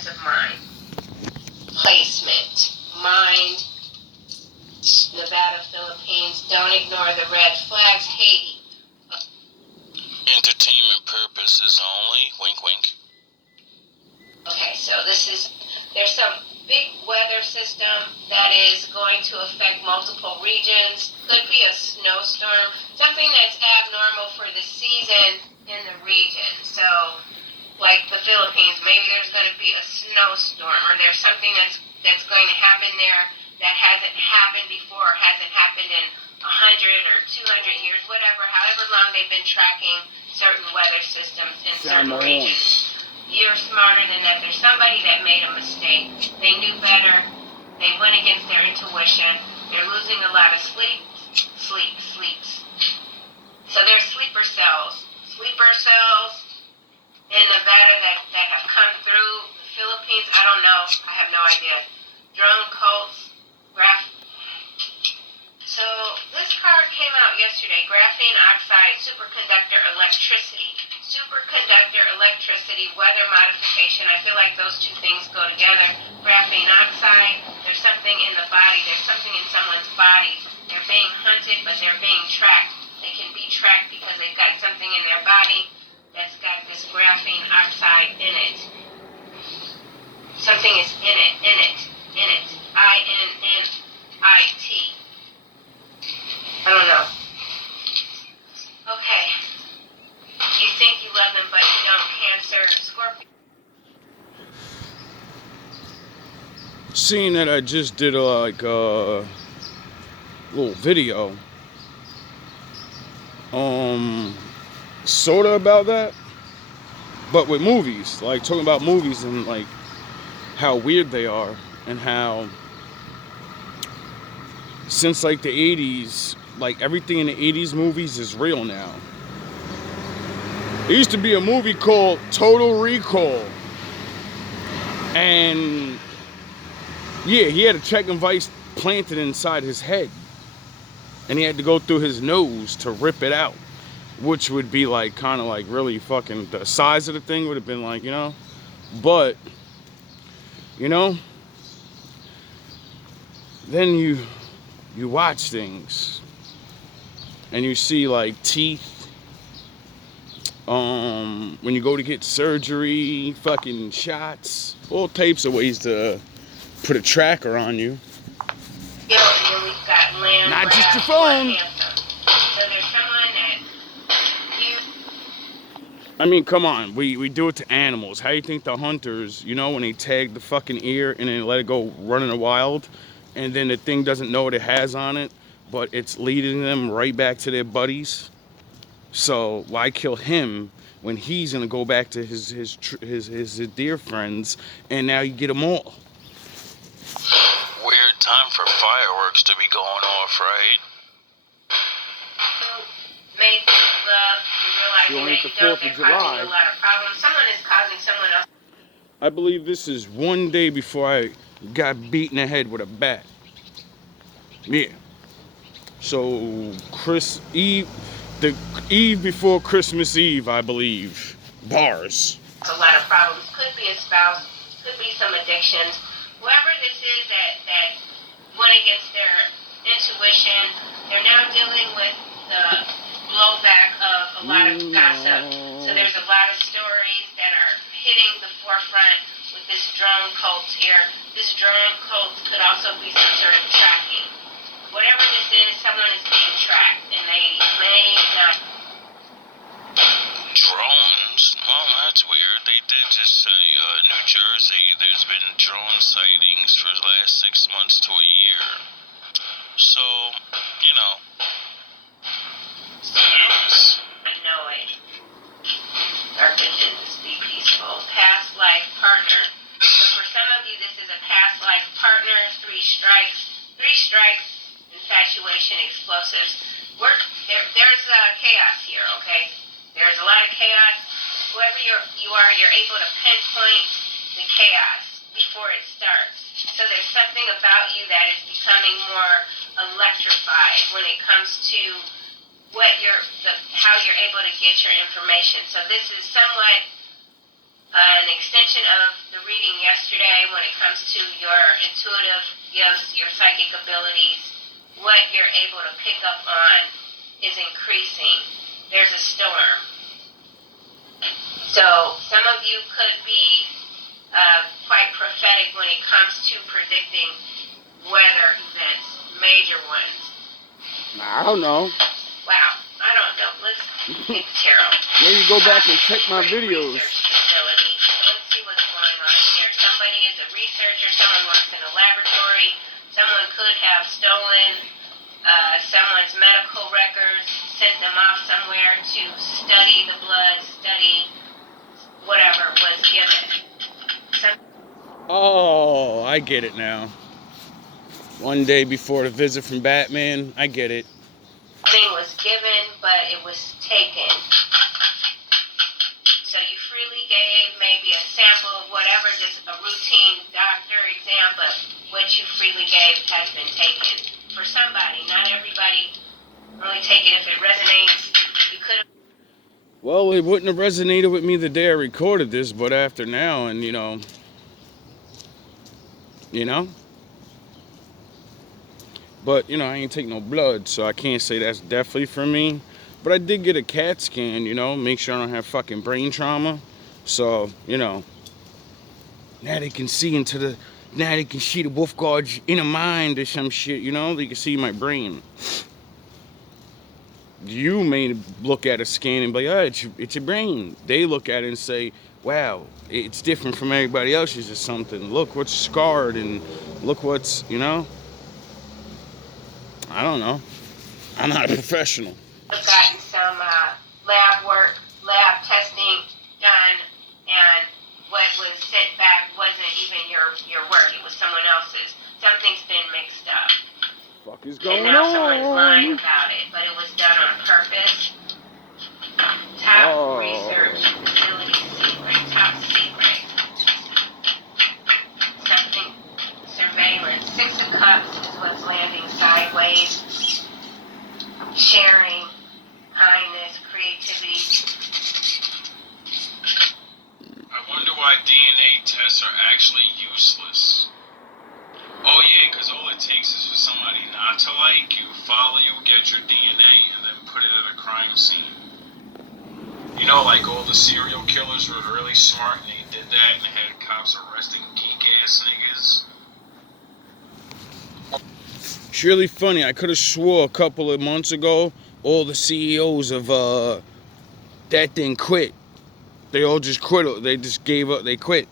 is of mind. Placement. Mind. Nevada, Philippines. Don't ignore the red flags. Haiti. Entertainment purposes only. Wink, wink. Okay, so there's some big weather system that is going to affect multiple regions. Could be a snowstorm, something that's abnormal for the season in the region. So, like the Philippines, maybe there's going to be a snowstorm, or there's something that's going to happen there that hasn't happened before, hasn't happened in 100 or 200 years, whatever, however long they've been tracking certain weather systems in certain regions. You're smarter than that. There's somebody that made a mistake. They knew better. They went against their intuition. They're losing a lot of sleeps. So there's sleeper cells in Nevada that have come through the Philippines. I don't know. I have no idea. Drone cults, So this card came out yesterday. Graphene oxide, superconductor electricity. Superconductor electricity, weather modification. I feel like those two things go together. Graphene oxide, there's something in the body. There's something in someone's body. They're being hunted, but they're being tracked. They can be tracked because they've got something in their body that's got this graphene oxide in it. Something is in it. INNIT. I don't know. Okay. You think you love them, but you don't. Cancer, Scorpio. Seeing that I just did a little video, sorta about that, but with movies, like talking about movies and like how weird they are, and how since like the 80s, like everything in the 80s movies is real now. There used to be a movie called Total Recall, and yeah, he had a check and vice planted inside his head, and he had to go through his nose to rip it out, which would be like kind of like really fucking, the size of the thing would have been like, you know, but you know, then you watch things and you see like teeth, when you go to get surgery, fucking shots, all types of ways to put a tracker on you. Yeah, and then we've got land, not just your phone. So there's someone that I mean, come on, we do it to animals. How do you think the hunters, you know, when they tag the fucking ear and then let it go run in the wild, and then the thing doesn't know what it has on it, but it's leading them right back to their buddies? So why kill him when he's gonna go back to his dear friends, and now you get them all? Weird time for fireworks to be going off, right? make love, you realize that you don't, they're causing a lot of problems. Someone is causing someone else. I believe this is one day before I got beat in the head with a bat. Yeah. So the eve before Christmas Eve, I believe. Bars. A lot of problems. Could be a spouse, could be some addictions. Whoever this is that went against their intuition, they're now dealing with the blowback of a lot of gossip. So there's a lot of stories that are hitting the forefront with this drone cult here. This drone cult could also be some sort of tracking. Whatever this is, someone is being tracked, and they may not. Drones? Well, that's weird. They did just say New Jersey, there's been drone sightings for the last 6 months to a year. So, you know, it's the news. Annoyed. Dark agents, be peaceful. Past life partner. So for some of you, this is a past life partner. 3 strikes. 3 strikes. Infatuation, explosives. There's chaos here, okay? There's a lot of chaos. Whoever you are, you're able to pinpoint the chaos before it starts. So there's something about you that is becoming more electrified when it comes to how you're able to get your information. So this is somewhat An extension of the reading yesterday when it comes to your intuitive gifts, your psychic abilities, what you're able to pick up on is increasing. There's a storm. So some of you could be quite prophetic when it comes to predicting weather events, major ones. I don't know. Wow, I don't know. Let's think tarot. Maybe go back and check my videos. Facility. So let's see what's going on here. Somebody is a researcher. Someone works in a laboratory. Someone could have stolen someone's medical records, sent them off somewhere to study the blood, study whatever was given. Oh, I get it now. One day before the visit from Batman, I get it. Something was given, but it was taken. So you freely gave maybe a sample of whatever, just a routine doctor exam, but what you freely gave has been taken. For somebody, not everybody. Only take it if it resonates. You could have. Well, it wouldn't have resonated with me the day I recorded this, but after now, and you know. But, I ain't take no blood, so I can't say that's definitely for me. But I did get a CAT scan, make sure I don't have fucking brain trauma. So, now they can see now they can see the wolf guard's inner mind or some shit, they can see my brain. You may look at a scan and be like, oh, it's your brain. They look at it and say, wow, it's different from everybody else's or something. Look what's scarred and look what's, I don't know. I'm not a professional. I've gotten some lab testing done, and what was sent back wasn't even your work. It was someone else's. Something's been mixed up. Fuck is going and now on? Someone's lying about it, but it was done on purpose. Top research facility secret, top secret. Something surveillance. 6 of Cups is what's landing sideways. Sharing, kindness, creativity. I wonder why DNA tests are actually useless. Oh yeah, because all it takes is for somebody not to like you, follow you, get your DNA, and then put it at a crime scene. Like all the serial killers were really smart and they did that and had cops arresting geek-ass niggas. It's really funny. I could have swore a couple of months ago, all the CEOs of that thing quit. They all just quit. They just gave up. They quit.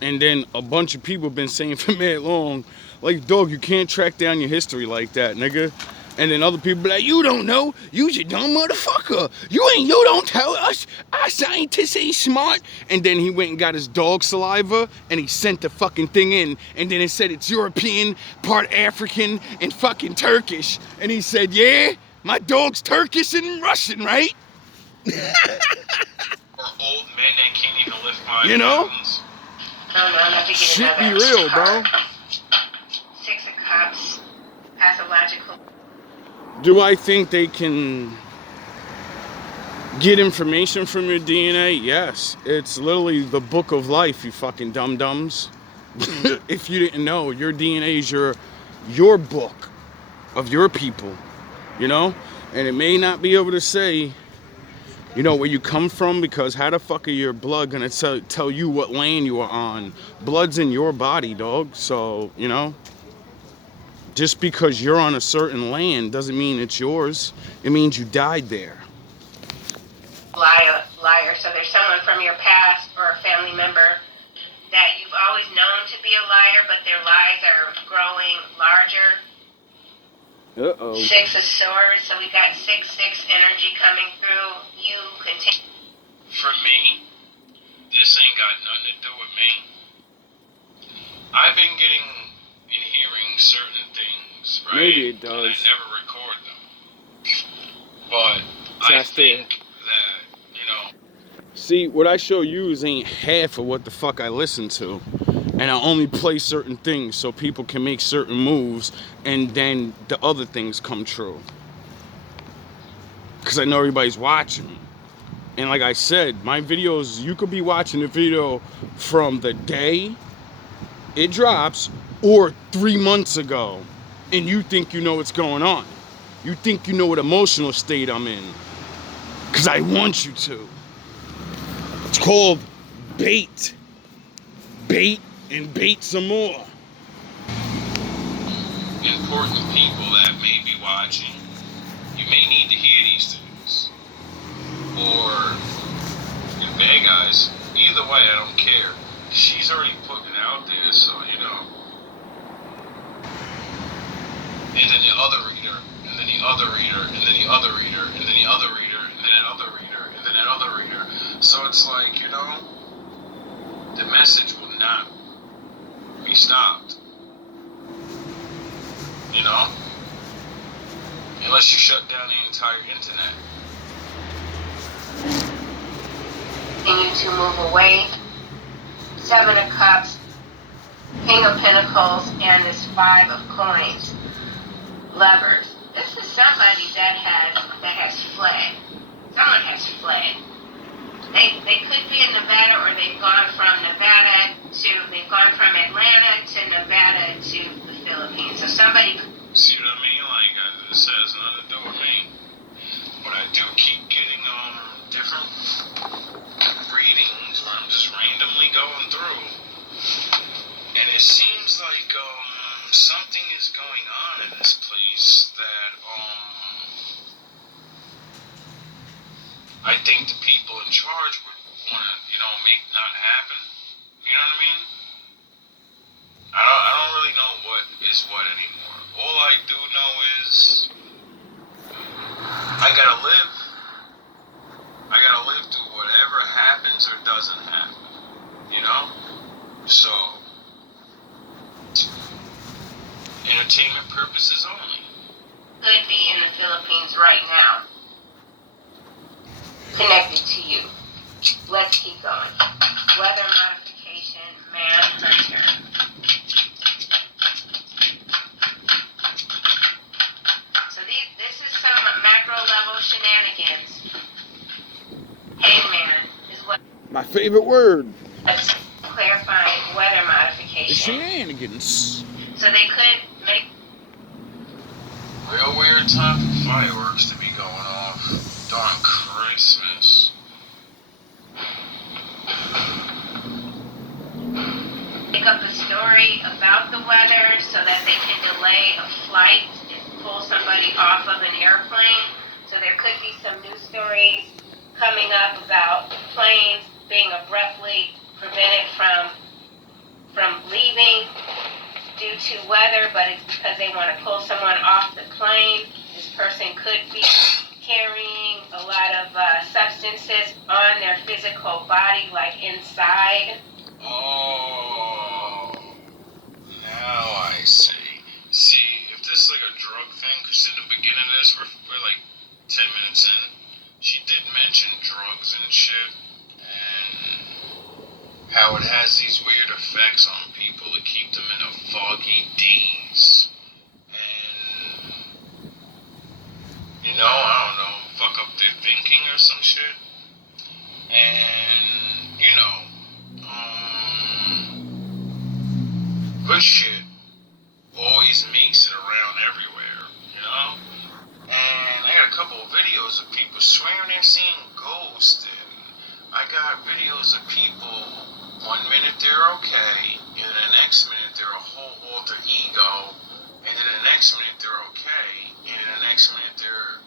And then a bunch of people have been saying for mad long, like, dog, you can't track down your history like that, nigga. And then other people be like, you don't know. You's a dumb motherfucker. You don't tell us. Our scientists ain't smart. And then he went and got his dog saliva and he sent the fucking thing in. And then it said it's European, part African, and fucking Turkish. And he said, yeah, my dog's Turkish and Russian, right? Or old men that can't even lift 5 pounds. Shit be real, bro. 6 of Cups, pathological. Do I think they can get information from your DNA? Yes. It's literally the book of life, you fucking dum-dums. If you didn't know, your DNA is your book of your people, And it may not be able to say, where you come from, because how the fuck are your blood gonna tell you what land you are on? Blood's in your body, dog. So, just because you're on a certain land doesn't mean it's yours. It means you died there. Liar. So there's someone from your past or a family member that you've always known to be a liar, but their lies are growing larger. Uh-oh. 6 of Swords, so we got 6-6 energy coming through. You continue. For me, this ain't got nothing to do with me. I've been getting and hearing certain things, right? Maybe it does. And I never record them. But I think that, See, what I show you ain't half of what the fuck I listen to. And I only play certain things so people can make certain moves and then the other things come true. Because I know everybody's watching. And like I said, my videos, you could be watching the video from the day it drops or 3 months ago, and you think you know what's going on. You think you know what emotional state I'm in, because I want you to. It's called bait. Bait and bait some more. Important people that may be watching, you may need to hear these things. Or the bad guys. Either way, I don't care. She's already putting it out there, so you know. And then the other reader, and then the other reader, and then the other reader, and then the other reader, and then that other reader, and then that other reader. So it's like, you know, the message will not be stopped. You know? Unless you shut down the entire internet. Continue to move away. 7 of Cups, King of Pentacles, and this 5 of Coins. Lovers. This is somebody that has fled. Someone has fled. They could be in Nevada, or they've gone from Atlanta to Nevada to the Philippines. So somebody. See what I mean? Like, this has nothing to do with me. But I do keep getting different readings where I'm just randomly going through. And it seems like something is going on in this place that I think the people in charge would want to, you know, make not happen. You know what I mean? I don't really know what is what anymore. All I do know is I gotta live. I gotta live through whatever happens or doesn't happen. You know? So, entertainment purposes only. Could be in the Philippines right now. Connected to you. Let's keep going. Weather modification, Manhunter. So this is some macro level shenanigans. Hangman is what. My favorite word. Let's clarify weather The modification. shenanigans. So they could make. Real weird time for fireworks to be going off during Christmas. Make up a story about the weather so that they can delay a flight and pull somebody off of an airplane. So there could be some news stories coming up about planes being abruptly prevented from leaving due to weather, but it's because they want to pull someone off the plane. This person could be carrying a lot of substances on their physical body, like inside. Oh, now I see. See, if this is like a drug thing, because in the beginning of this, we're like 10 minutes in, she did mention drugs and shit, and how it has these weird effects on people to keep them in a foggy daze. And, you know, I don't know, fuck up their thinking or some shit. And, you know, good shit always makes it around everywhere, you know? And I got a couple of videos of people swearing they're seeing ghosts, and I got videos of people, 1 minute they're okay, and then the next minute they're a whole alter ego, and then the next minute they're okay, and then the next minute they're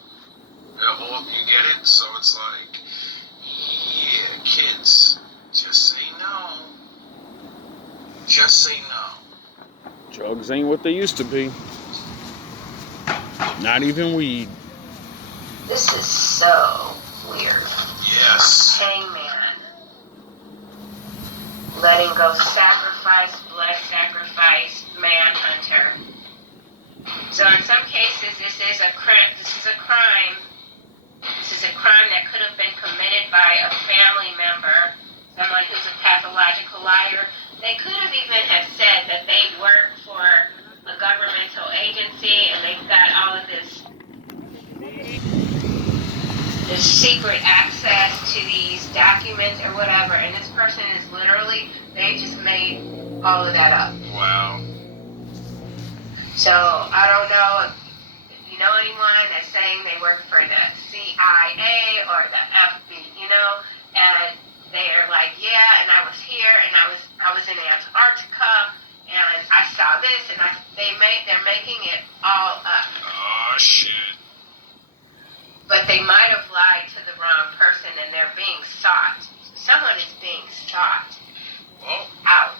all, you get it? So it's like, yeah, kids, just say no. Just say no. Drugs ain't what they used to be. Not even weed. This is so weird. Yes. Hangman. Letting go sacrifice, blood sacrifice, Manhunter. So in some cases, this is a crime. This is a crime that could have been committed by a family member, someone who's a pathological liar. They could have even have said that they work for a governmental agency and they've got all of this the secret access to these documents or whatever, and this person is literally, they just made all of that up. Wow. So I don't know if you know anyone that's saying they work for the CIA or the FBI, and they're like, yeah, and I was here, and I was in Antarctica, and I saw this, and they're making it all up. Oh shit. But they might have lied to the wrong person, and they're being sought. Someone is being sought Well, out.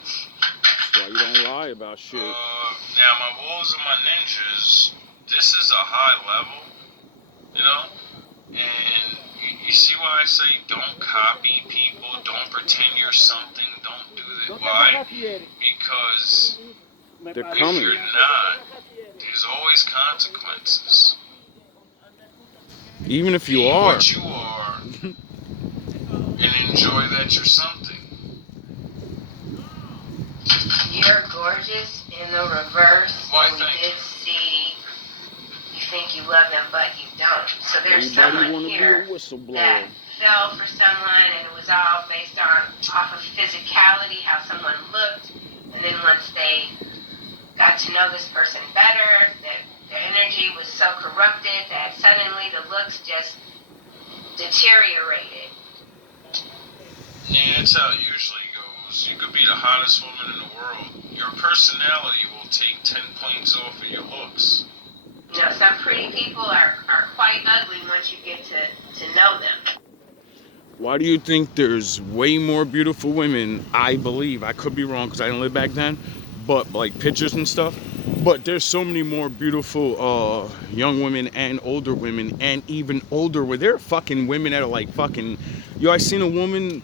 That's why you don't lie about shit. now my wolves and my ninjas, this is a high level, and you see why I say don't copy people, don't pretend you're something, don't do that. Why? Because They're if coming. you're not, there's always consequences. Even if you Be are. what you are, and enjoy that you're something. You're gorgeous in the reverse. Why, And we thank did see you think you love them, but you don't. So there's Everybody someone wanna here be a whistleblower. that fell for someone, and it was all based off of physicality, how someone looked, and then once they got to know this person better, that their energy was so corrupted that suddenly the looks just deteriorated. Yeah, that's how it usually goes. You could be the hottest woman in the world. Your personality will take 10 points off of your looks. Some pretty people are quite ugly once you get to know them. Why do you think there's way more beautiful women? I believe, I could be wrong because I didn't live back then, but like pictures and stuff. But there's so many more beautiful young women and older women, and even older where there are fucking women that are like fucking. I seen a woman,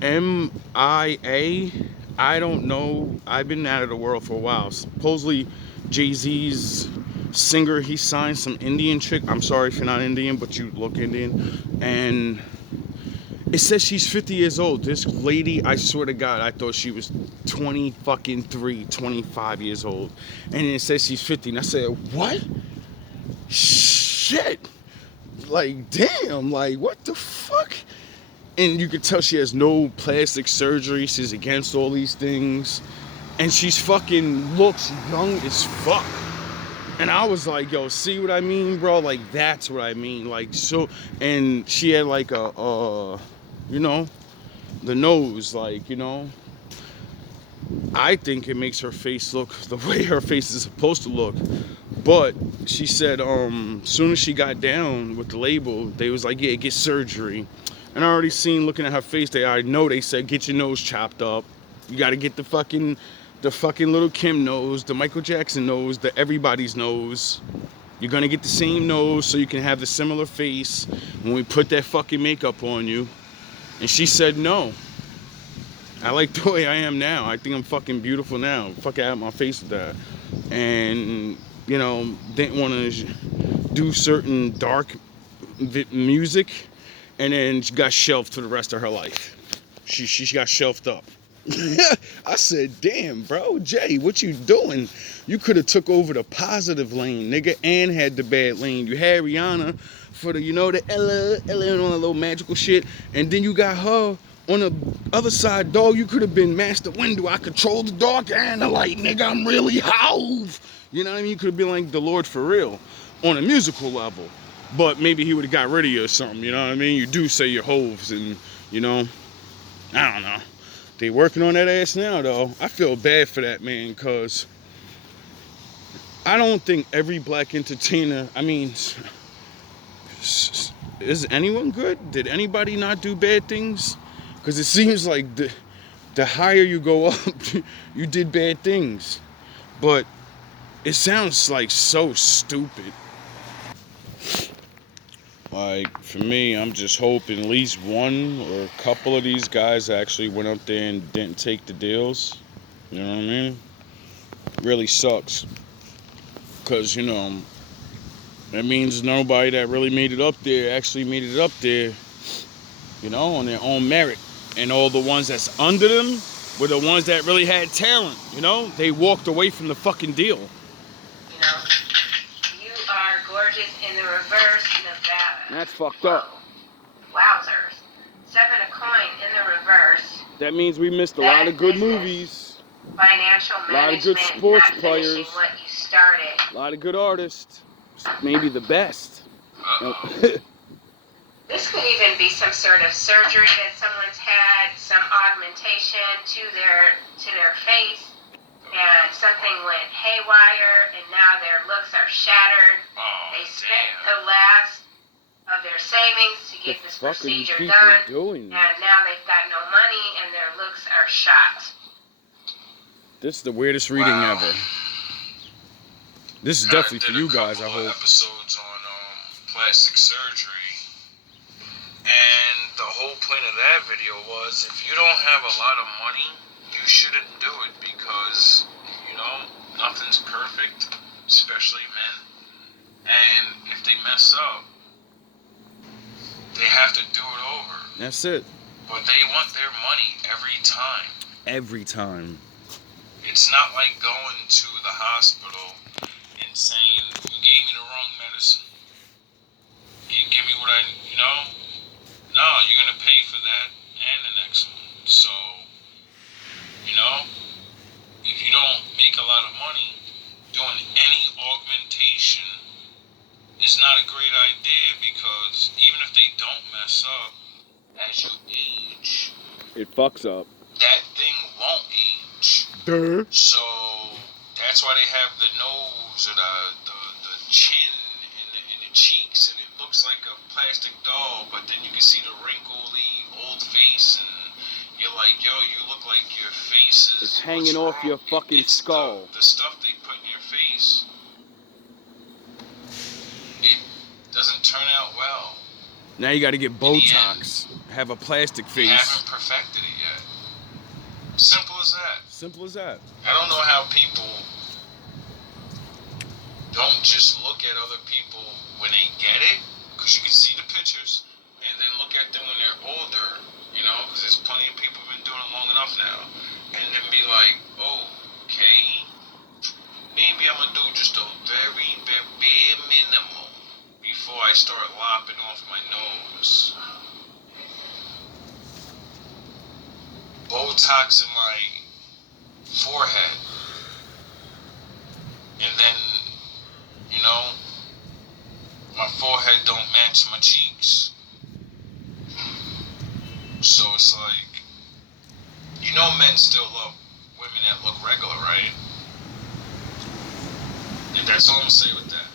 MIA. I don't know. I've been out of the world for a while. Supposedly, Jay-Z's singer, he signed some Indian chick. I'm sorry if you're not Indian, but you look Indian. And it says she's 50 years old. This lady, I swear to God, I thought she was 25 years old. And it says she's 50. And I said, what? Shit. Like, damn. Like, what the fuck? And you could tell she has no plastic surgery. She's against all these things. And she's fucking looks young as fuck. And I was like, yo, see what I mean, bro? Like, that's what I mean. Like, so, and she had like the nose, like, I think it makes her face look the way her face is supposed to look. But she said, soon as she got down with the label, they was like, yeah, get surgery. And I already seen, looking at her face, they said, get your nose chopped up. You got to get the fucking little Kim nose, the Michael Jackson nose, the everybody's nose. You're going to get the same nose so you can have the similar face when we put that fucking makeup on you. And she said, no. I like the way I am now. I think I'm fucking beautiful now. Fuck out my face with that. And, didn't want to do certain dark music. And then she got shelved for the rest of her life. She got shelved up. I said, damn, bro, Jay, what you doing? You could have took over the positive lane, nigga, and had the bad lane. You had Rihanna for the, the Ella on a little magical shit, and then you got her on the other side, dog. You could have been Master Windu. I control the dark and the light, nigga. I'm really Hove. You know what I mean? You could have been like the Lord for real on a musical level, but maybe he would have got rid of you or something. You know what I mean? You do say you're Hoves, and I don't know. They working on that ass now, though. I feel bad for that man, because I don't think every black entertainer, is anyone good? Did anybody not do bad things? Because it seems like the higher you go up, you did bad things. But it sounds like so stupid. Like, for me, I'm just hoping at least one or a couple of these guys actually went up there and didn't take the deals. You know what I mean? Really sucks. Because, that means nobody that really made it up there actually made it up there, on their own merit. And all the ones that's under them were the ones that really had talent, They walked away from the fucking deal. You are gorgeous in the reverse, Nevada. That's fucked up. Wowzers. 7 a coin in the reverse. That means we missed a lot of good movies. Financial A lot of good management, sports not players. finishing what you started. A lot of good artists. Maybe the best. This could even be some sort of surgery that someone's had, some augmentation to their face, and something went haywire, and now their looks are shattered. They spent the last of their savings to get this procedure done, and now they've got no money, and their looks are shot. This is the weirdest reading ever. This is definitely for you guys, I hope. Episodes on plastic surgery. And the whole point of that video was, if you don't have a lot of money, you shouldn't do it because, nothing's perfect, especially men. And if they mess up, they have to do it over. That's it. But they want their money every time. Every time. It's not like going to the hospital and saying, you gave me the wrong medicine. You give me what No, you're going to pay for that and the next one. So, if you don't make a lot of money, doing any augmentation is not a great idea, because even if they don't mess up, as you age, it fucks up. That thing won't age. Duh. So that's why they have the nose or the chin and the cheeks, and it looks like a plastic doll, but then you can see the wrinkly old face, and you're like, yo, you look like your face is... It's hanging off your fucking skull. The stuff they put in your face, it doesn't turn out well. Now you gotta get Botox. Have a plastic face. They haven't perfected it yet. Simple as that. Simple as that. I don't know how people don't just look at other people when they get it, because you can see the pictures, and then look at them when they're older, because there's plenty of people who've been doing it long enough now, and then be like, oh, okay, maybe I'm going to do just a very bare minimum before I start lopping off my nose. Botox in my forehead, and then, my forehead don't match my cheeks. So it's like, men still love women that look regular, right? And that's all I'm gonna say with that.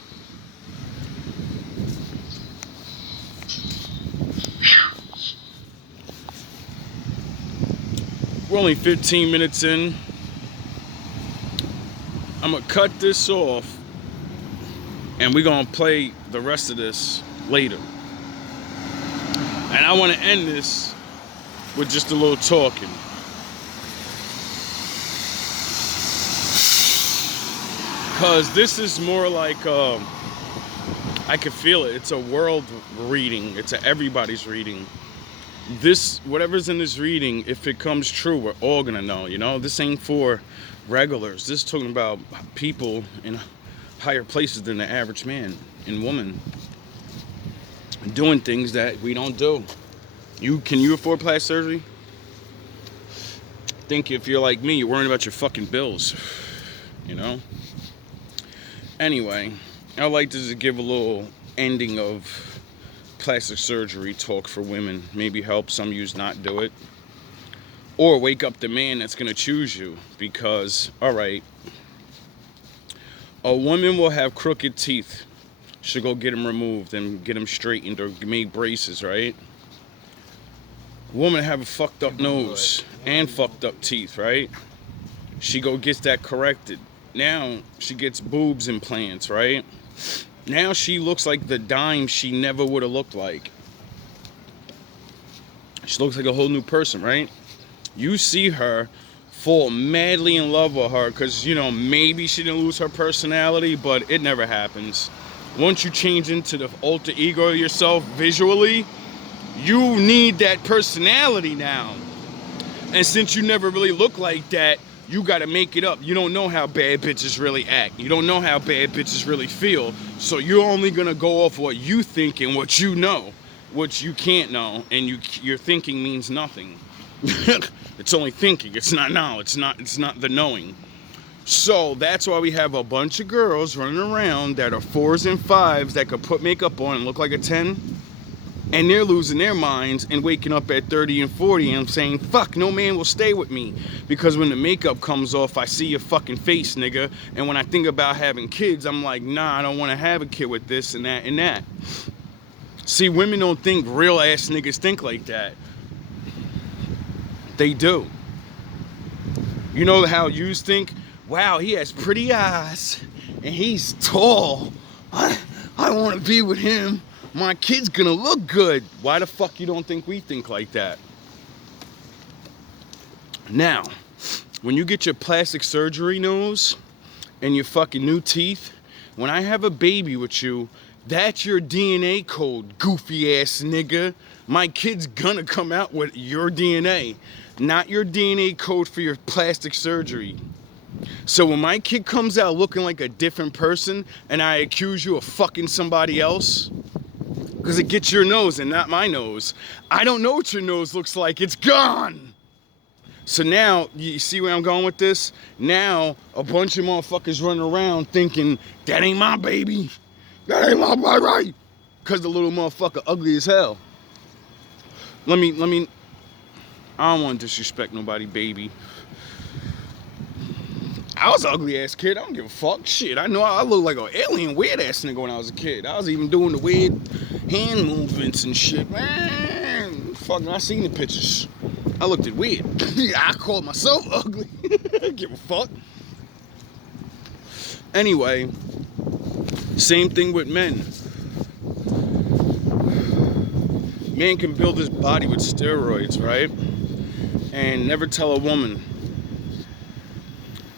We're only 15 minutes in. I'm gonna cut this off, and we're gonna play the rest of this later. And I want to end this with just a little talking. Because this is more like, I can feel it. It's a world reading. It's everybody's reading. This, whatever's in this reading, if it comes true, we're all gonna know, This ain't for regulars. This is talking about people in higher places than the average man and woman, doing things that we don't do. Can you afford plastic surgery? Think if you're like me, you're worrying about your fucking bills, Anyway, I'd like to just give a little ending of plastic surgery talk for women. Maybe help some of you not do it. Or wake up the man that's going to choose you. Because, alright, a woman will have crooked teeth. She'll go get them removed and get them straightened or make braces, right? A woman have a fucked up nose and fucked up teeth, right? She go gets that corrected. Now she gets boobs implants, right? Now she looks like the dime she never would have looked like. She looks like a whole new person, right? You see her, fall madly in love with her because, maybe she didn't lose her personality, but it never happens. Once you change into the alter ego of yourself visually, you need that personality now. And since you never really look like that, you gotta make it up. You don't know how bad bitches really act. You don't know how bad bitches really feel. So you're only gonna go off what you think and what you know. which you can't know, and your thinking means nothing. It's only thinking. It's not now. It's not the knowing. So that's why we have a bunch of girls running around that are 4s and 5s that could put makeup on and look like a 10, and they're losing their minds and waking up at 30 and 40 and saying, fuck, no man will stay with me, because when the makeup comes off, I see your fucking face, nigga, and when I think about having kids, I'm like, nah, I don't want to have a kid with this and that and that. See, women don't think real ass niggas think like that. They do. You know how yous think? Wow, he has pretty eyes, and he's tall. I want to be with him. My kid's gonna look good. Why the fuck you don't think we think like that? Now, when you get your plastic surgery nose and your fucking new teeth, when I have a baby with you, that's your DNA code, goofy ass nigga. My kid's gonna come out with your DNA, not your DNA code for your plastic surgery. So when my kid comes out looking like a different person and I accuse you of fucking somebody else, because it gets your nose and not my nose, I don't know what your nose looks like. It's gone. So now, you see where I'm going with this? Now, a bunch of motherfuckers running around thinking, that ain't my baby. That ain't my baby. Because the little motherfucker ugly as hell. I don't want to disrespect nobody, baby. I was an ugly ass kid. I don't give a fuck. Shit, I know I look like an alien weird ass nigga when I was a kid. I was even doing the weird hand movements and shit. Man, fucking, I seen the pictures. I looked at weird. I called myself ugly. I don't give a fuck. Anyway, same thing with men. Man can build his body with steroids, right? And never tell a woman.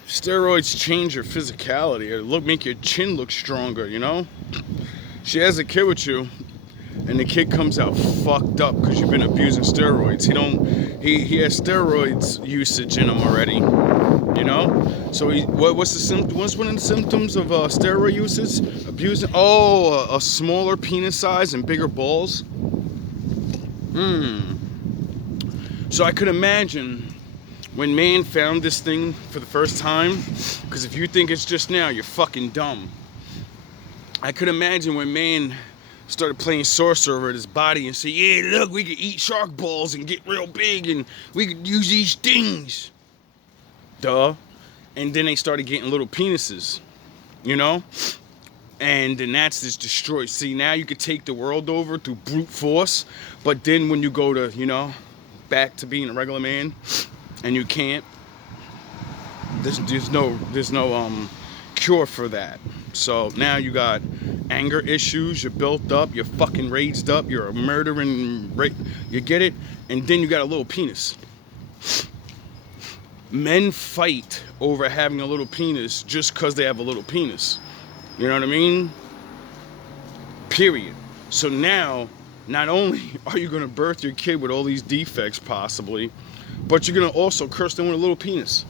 Steroids change your physicality. It make your chin look stronger, you know? She has a kid with you, and the kid comes out fucked up because you've been abusing steroids. He has steroids usage in him already, you know? So what's one of the symptoms of steroid usage? Abusing, a smaller penis size and bigger balls. So I could imagine when man found this thing for the first time, because if you think it's just now, you're fucking dumb. I could imagine when man started playing sorcerer with his body and say, yeah, look, we could eat shark balls and get real big and we could use these things. Duh. And then they started getting little penises, you know? And then that's just destroyed. See, now you could take the world over through brute force, but then when you go to, you know, back to being a regular man, and you can't, there's no cure for that. So now you got anger issues, you're built up, you're fucking raised up, you're a murdering, you get it? And then you got a little penis. Men fight over having a little penis just because they have a little penis. You know what I mean? Period. So now, not only are you going to birth your kid with all these defects possibly, but you're going to also curse them with a little penis.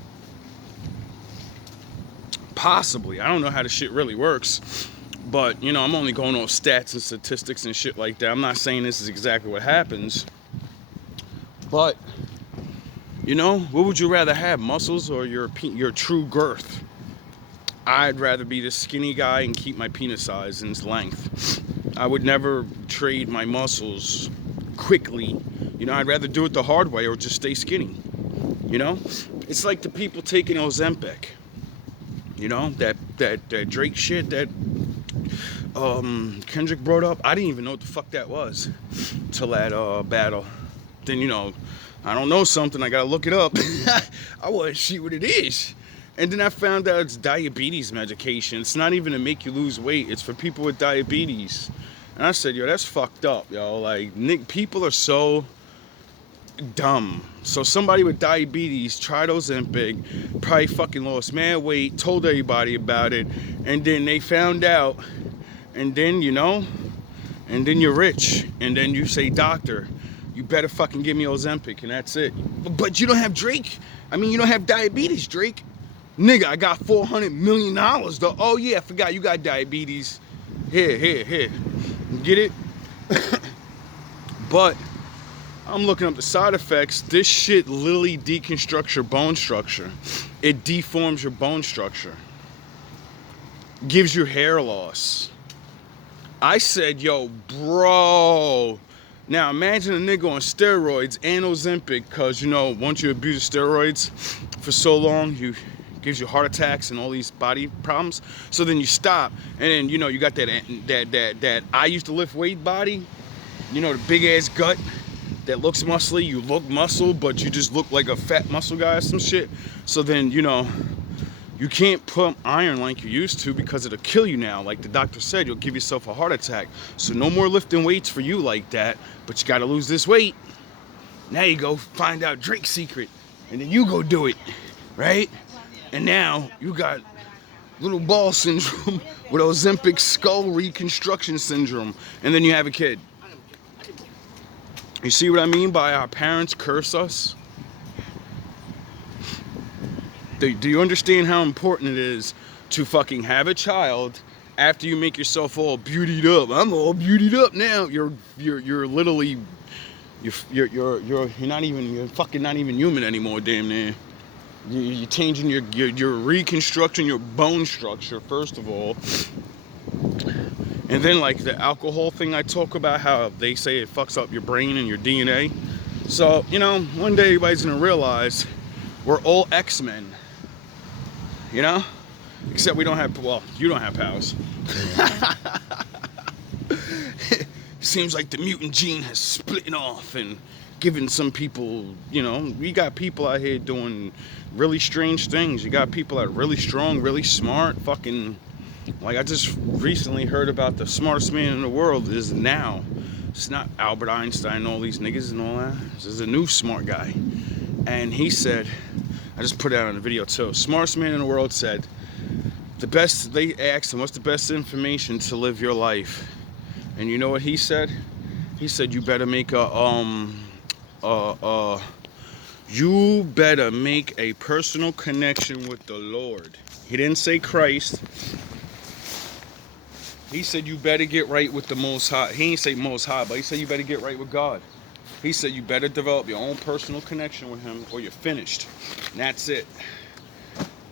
Possibly. I don't know how the shit really works. But, you know, I'm only going off stats and statistics and shit like that. I'm not saying this is exactly what happens. But, you know, what would you rather have, muscles or your true girth? I'd rather be the skinny guy and keep my penis size and its length. I would never trade my muscles quickly. You know, I'd rather do it the hard way or just stay skinny. You know? It's like the people taking Ozempic. You know, that Drake shit that Kendrick brought up. I didn't even know what the fuck that was till that battle. Then, you know, I don't know something, I gotta look it up. I wanna see what it is. And then I found out it's diabetes medication. It's not even to make you lose weight. It's for people with diabetes. And I said, yo, that's fucked up, yo. Like, people are so dumb. So somebody with diabetes tried Ozempic, probably fucking lost mad weight, told everybody about it, and then they found out, and then, you know, and then you're rich, and then you say, doctor, you better fucking give me Ozempic, and that's it. But you don't have Drake. I mean, you don't have diabetes, Drake. Nigga, I got $400 million though. Oh yeah, I forgot you got diabetes. Here. Get it? But I'm looking up the side effects. This shit literally deconstructs your bone structure. It deforms your bone structure. Gives you hair loss. I said, yo, bro. Now imagine a nigga on steroids and Ozempic, because you know once you abuse steroids for so long, gives you heart attacks and all these body problems. So then you stop, and then you know you got that I used to lift weight body. You know, the big ass gut that looks muscly. You look muscle, but you just look like a fat muscle guy or some shit. So then you know you can't pump iron like you used to because it'll kill you now. Like the doctor said, you'll give yourself a heart attack. So no more lifting weights for you like that, but you gotta lose this weight. Now you go find out Drake's secret, and then you go do it, right? And now you got little ball syndrome with Ozempic skull reconstruction syndrome, and then you have a kid. You see what I mean by our parents curse us? Do you understand how important it is to fucking have a child after you make yourself all beautied up? I'm all beautied up now. You're literally you're fucking not even human anymore, damn near. You're changing you're reconstructing your bone structure first of all, and then like the alcohol thing I talk about, how they say it fucks up your brain and your DNA. So you know, one day everybody's gonna realize we're all X-Men. You know? Except we don't have, well, you don't have powers. Seems like the mutant gene has split off and given some people, you know, we got people out here doing really strange things. You got people that are really strong, really smart, fucking, like I just recently heard about the smartest man in the world is now. It's not Albert Einstein and all these niggas and all that. This is a new smart guy. And he said, I just put it out on the video too. Smartest man in the world said, they asked him, what's the best information to live your life? And you know what he said? He said, you better make you better make a personal connection with the Lord. He didn't say Christ. He said, you better get right with the Most High. He didn't say Most High, but he said, you better get right with God. He said, you better develop your own personal connection with him or you're finished. And that's it.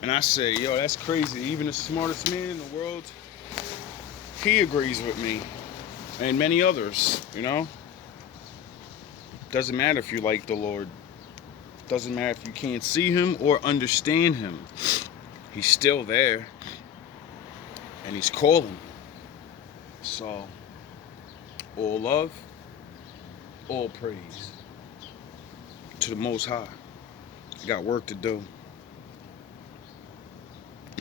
And I say, yo, that's crazy. Even the smartest man in the world, he agrees with me. And many others, you know. Doesn't matter if you like the Lord. Doesn't matter if you can't see him or understand him. He's still there. And he's calling. So, all love, all praise to the Most High. You got work to do.